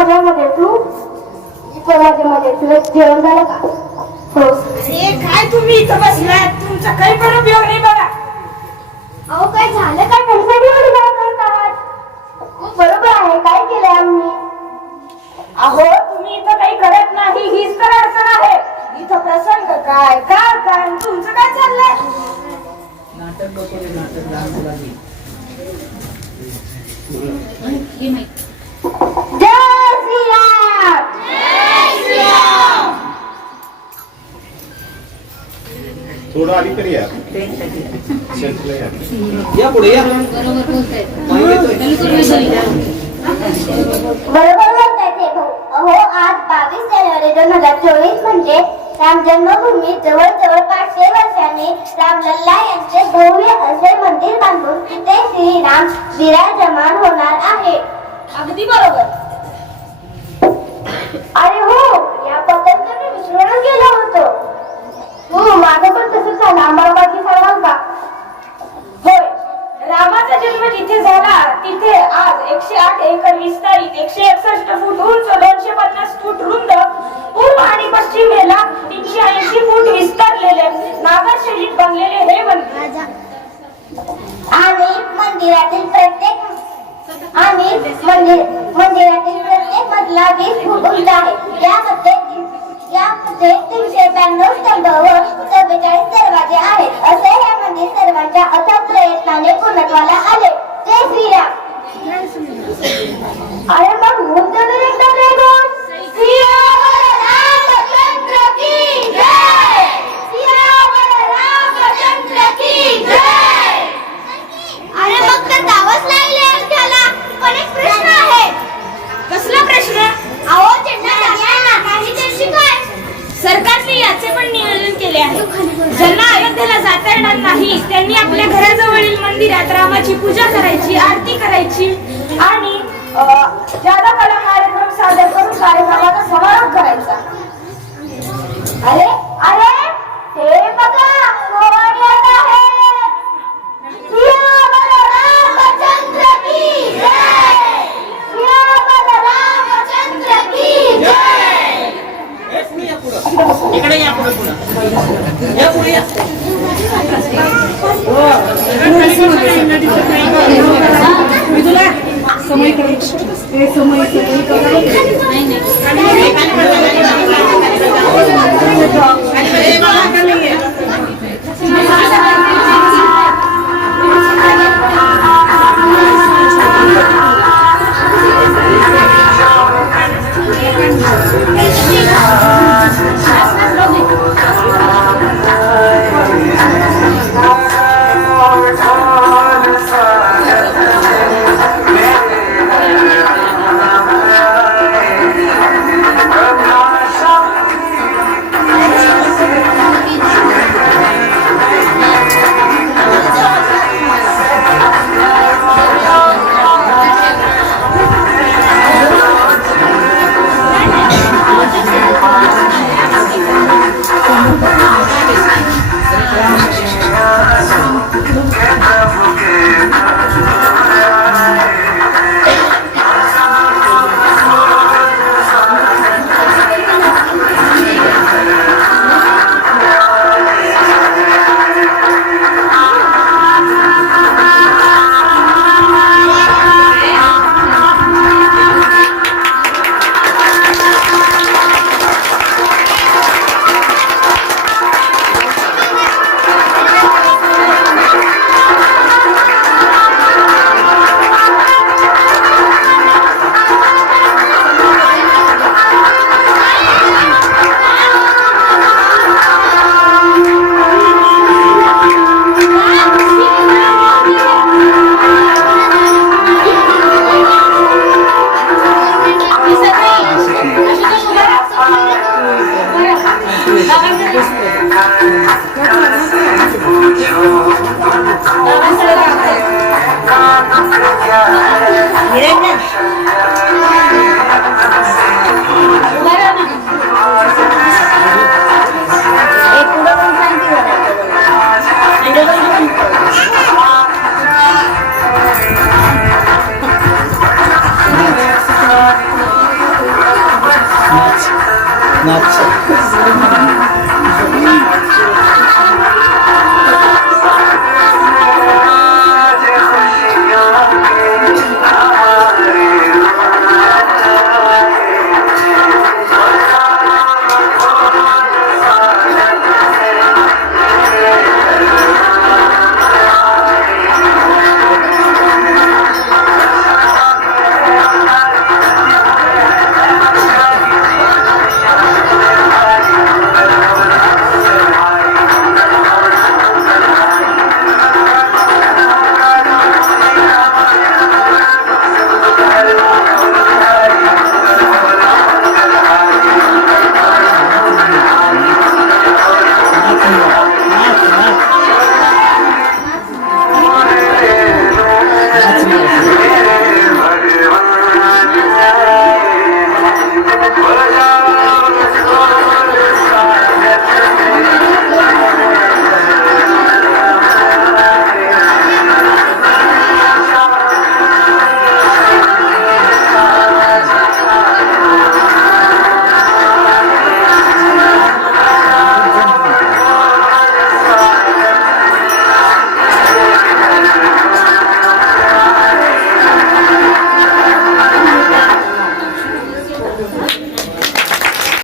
माझ्या मध्ये तू. मध्ये तुला जेवण झालं का? हो. अरे काय तुम्ही इथं बसलात तुमचा काही पण उपयोग नाही बघा. अहो काय झालं काय गाव करतात हो, बरोबर आहे. काय केलंय आम्ही? अहो तुम्ही इथं काही करत नाही. हीच तर अडचण आहे. इथं प्रसंग काय? काय काय? तुमचं काय चाललंय? नाटक नाटक लहान मुलांनी. थोडं अलीकडे या. सेंटरला या. या पुढे या. बरोबर बोलताय ते. भाऊ अहो आज बावीस जानेवारी दोन हजार चोवीस म्हणजे राम जन्मभूमी जवळ जवळ पाचशे वर्षांनी रामलल्ला यांचे भव्य असे मंदिर बांधून ते श्रीराम विराजमान होणार आहे. अगदी बरोबर. माझा जन्म जिथे झाला. तिथे आज एकशे आठ एकर विस्तारित एकशे एकसष्ट फूट उंच दोनशे पन्नास फूट रुंद पूर्व आणि पश्चिमेला तीनशे ऐंशी फूट विस्तारलेले नागर शैलीत बनलेले हे मंदिर. आणि मंदिरातील प्रत्येक आणि मंदिर मंदिरातील प्रत्येक मजला वीस फूट उंच आहे. यामध्ये यामध्ये तीनशे ब्याण्णव स्तंभ व मंदिरात रामाची पूजा करायची आरती करायची आणि अं, जादा कला कार्यक्रम सादर करून कार्यक्रमाचा समारोप करायचा. अरे अरे हे बघा इकडे या पुढे पुढे. या पुढे या. ಸಮಯ Ne yapacak?